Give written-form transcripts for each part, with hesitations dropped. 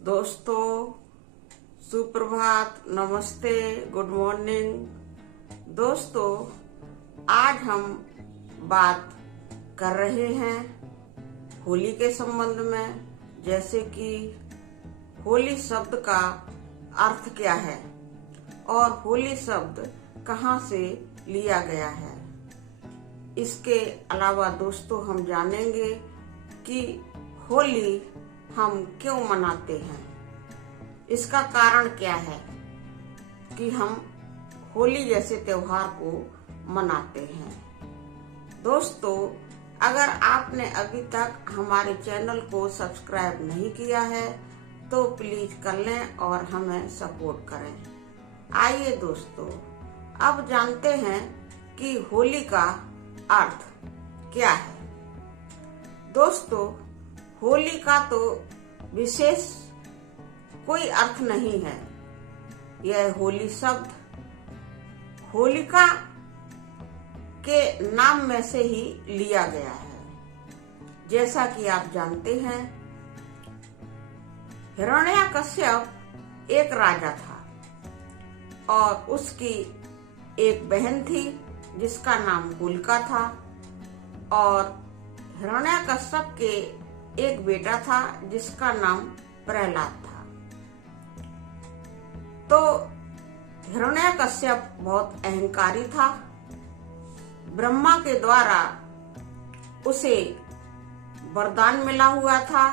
दोस्तों, सुप्रभात, नमस्ते, गुड मॉर्निंग। दोस्तों, आज हम बात कर रहे हैं होली के संबंध में, जैसे कि होली शब्द का अर्थ क्या है और होली शब्द कहाँ से लिया गया है। इसके अलावा दोस्तों, हम जानेंगे कि होली हम क्यों मनाते हैं, इसका कारण क्या है कि हम होली जैसे त्योहार को मनाते हैं। दोस्तों, अगर आपने अभी तक हमारे चैनल को सब्सक्राइब नहीं किया है तो प्लीज कर लें और हमें सपोर्ट करें। आइए दोस्तों, अब जानते हैं कि होली का अर्थ क्या है। दोस्तों, होली का तो विशेष कोई अर्थ नहीं है। यह होली शब्द होलिका के नाम में से ही लिया गया है। जैसा कि आप जानते हैं, हिरण्यकश्यप एक राजा था और उसकी एक बहन थी जिसका नाम होलिका था, और हिरण्यकश्यप के एक बेटा था जिसका नाम प्रहलाद था। तो हिरण्यकश्यप बहुत अहंकारी था। ब्रह्मा के द्वारा उसे वरदान मिला हुआ था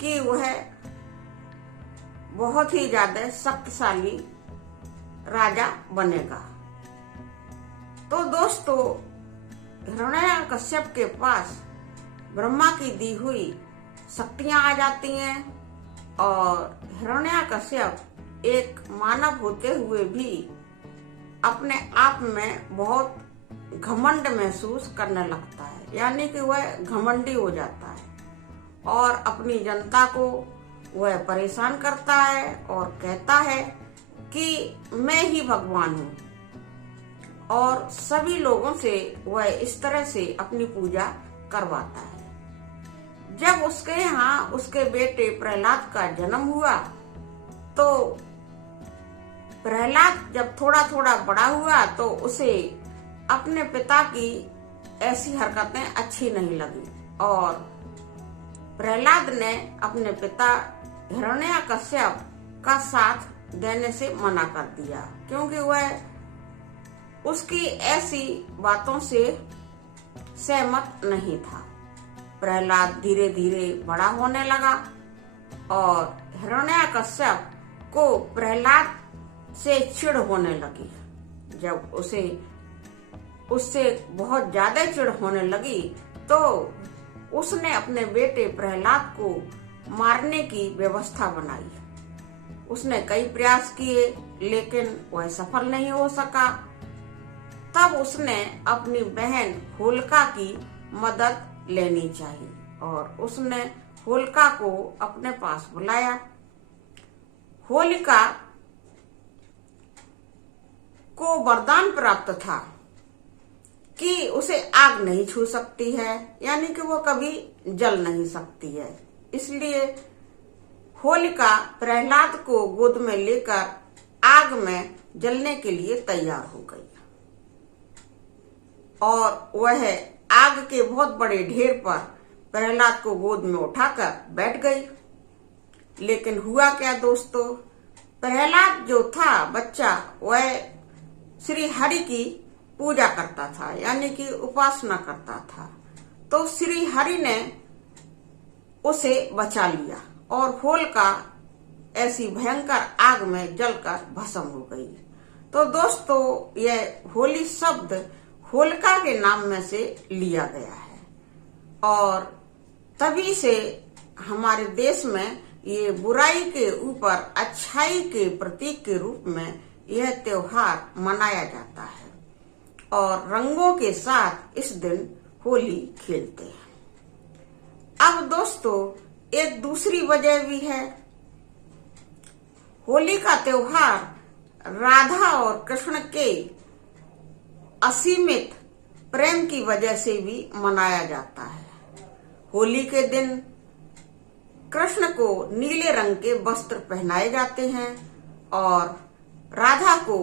कि वह बहुत ही ज्यादा शक्तिशाली राजा बनेगा। तो दोस्तों, हिरण्यकश्यप के पास ब्रह्मा की दी हुई शक्तियां आ जाती हैं और हिरण्यकश्यप एक मानव होते हुए भी अपने आप में बहुत घमंड महसूस करने लगता है, यानी कि वह घमंडी हो जाता है और अपनी जनता को वह परेशान करता है और कहता है कि मैं ही भगवान हूँ, और सभी लोगों से वह इस तरह से अपनी पूजा करवाता है। जब उसके यहाँ उसके बेटे प्रहलाद का जन्म हुआ तो प्रहलाद जब थोड़ा थोड़ा बड़ा हुआ तो उसे अपने पिता की ऐसी हरकतें अच्छी नहीं लगी और प्रहलाद ने अपने पिता हिरण्यकश्यप का साथ देने से मना कर दिया, क्योंकि वह उसकी ऐसी बातों से सहमत नहीं था। प्रहलाद धीरे धीरे बड़ा होने लगा और हिरण्यकश्यप को प्रहलाद से चिढ़ होने लगी। जब उससे बहुत ज्यादा चिढ़ होने लगी तो उसने अपने बेटे प्रहलाद को मारने की व्यवस्था बनाई। उसने कई प्रयास किए लेकिन वह सफल नहीं हो सका। तब उसने अपनी बहन होलिका की मदद लेनी चाहिए और उसने होलिका को अपने पास बुलाया। होलिका को वरदान प्राप्त था कि उसे आग नहीं छू सकती है, यानी कि वो कभी जल नहीं सकती है। इसलिए होलिका प्रहलाद को गोद में लेकर आग में जलने के लिए तैयार हो गई और वह आग के बहुत बड़े ढेर पर प्रहलाद को गोद में उठाकर बैठ गई। लेकिन हुआ क्या दोस्तों, प्रहलाद जो था बच्चा, वह श्री हरि की पूजा करता था, यानी कि उपासना करता था। तो श्री हरि ने उसे बचा लिया और होलिका ऐसी भयंकर आग में जलकर भस्म हो गई। तो दोस्तों, यह होली शब्द होलिका के नाम में से लिया गया है और तभी से हमारे देश में ये बुराई के ऊपर अच्छाई के प्रतीक के रूप में यह त्योहार मनाया जाता है और रंगों के साथ इस दिन होली खेलते हैं। अब दोस्तों, एक दूसरी वजह भी है। होली का त्योहार राधा और कृष्ण के असीमित प्रेम की वजह से भी मनाया जाता है। होली के दिन कृष्ण को नीले रंग के वस्त्र पहनाए जाते हैं और राधा को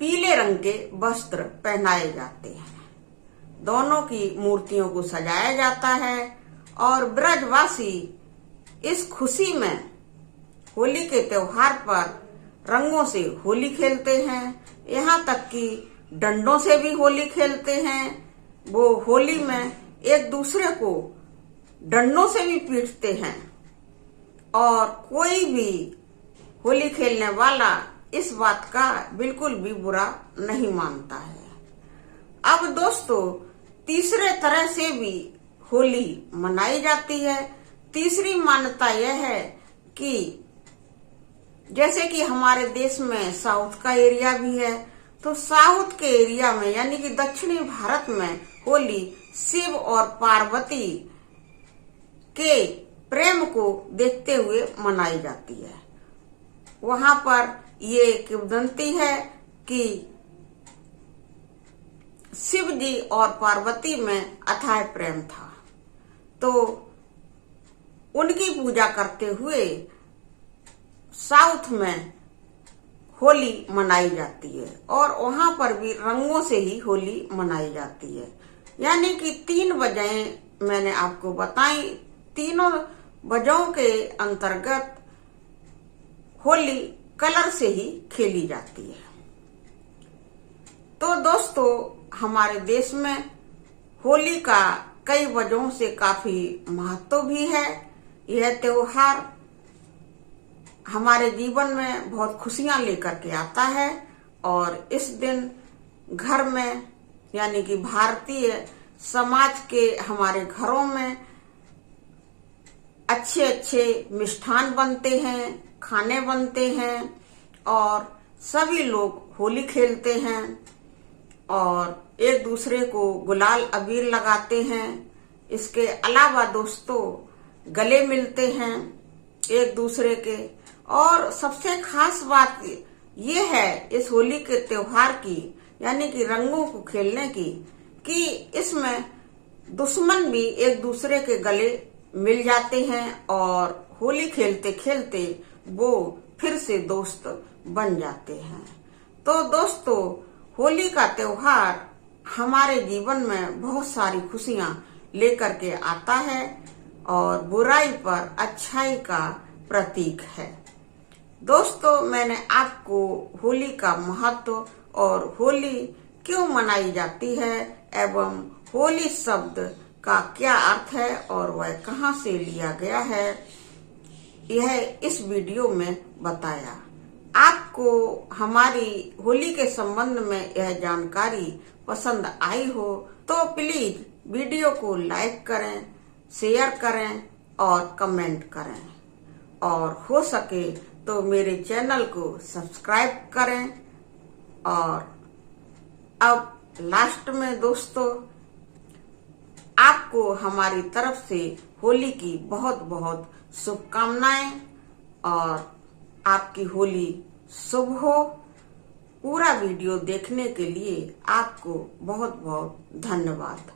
पीले रंग के वस्त्र पहनाए जाते हैं। दोनों की मूर्तियों को सजाया जाता है और ब्रजवासी इस खुशी में होली के त्योहार पर रंगों से होली खेलते हैं। यहाँ तक कि डंडों से भी होली खेलते हैं। वो होली में एक दूसरे को डंडों से भी पीटते हैं और कोई भी होली खेलने वाला इस बात का बिल्कुल भी बुरा नहीं मानता है। अब दोस्तों, तीसरे तरह से भी होली मनाई जाती है। तीसरी मान्यता यह है कि जैसे कि हमारे देश में साउथ का एरिया भी है, तो साउथ के एरिया में यानी कि दक्षिणी भारत में होली शिव और पार्वती के प्रेम को देखते हुए मनाई जाती है। वहां पर ये किंवदंती है कि शिव जी और पार्वती में अथाह प्रेम था, तो उनकी पूजा करते हुए साउथ में होली मनाई जाती है और वहां पर भी रंगों से ही होली मनाई जाती है। यानी कि 3 वजहें मैंने आपको बताई। तीनों वजहों के अंतर्गत होली कलर से ही खेली जाती है। तो दोस्तों, हमारे देश में होली का कई वजहों से काफी महत्व भी है। यह त्योहार हमारे जीवन में बहुत खुशियां लेकर के आता है और इस दिन घर में यानी कि भारतीय समाज के हमारे घरों में अच्छे अच्छे मिष्ठान बनते हैं, खाने बनते हैं और सभी लोग होली खेलते हैं और एक दूसरे को गुलाल अबीर लगाते हैं। इसके अलावा दोस्तों, गले मिलते हैं एक दूसरे के। और सबसे खास बात ये है इस होली के त्योहार की, यानी कि रंगों को खेलने की, कि इसमें दुश्मन भी एक दूसरे के गले मिल जाते हैं और होली खेलते खेलते वो फिर से दोस्त बन जाते हैं। तो दोस्तों, होली का त्योहार हमारे जीवन में बहुत सारी खुशियां लेकर के आता है और बुराई पर अच्छाई का प्रतीक है। दोस्तों, मैंने आपको होली का महत्व और होली क्यों मनाई जाती है एवं होली शब्द का क्या अर्थ है और वह कहां से लिया गया है, यह इस वीडियो में बताया। आपको हमारी होली के संबंध में यह जानकारी पसंद आई हो तो प्लीज वीडियो को लाइक करें, शेयर करें और कमेंट करें और हो सके तो मेरे चैनल को सब्सक्राइब करें। और अब लास्ट में दोस्तों, आपको हमारी तरफ से होली की बहुत बहुत शुभकामनाएं और आपकी होली शुभ हो। पूरा वीडियो देखने के लिए आपको बहुत बहुत धन्यवाद।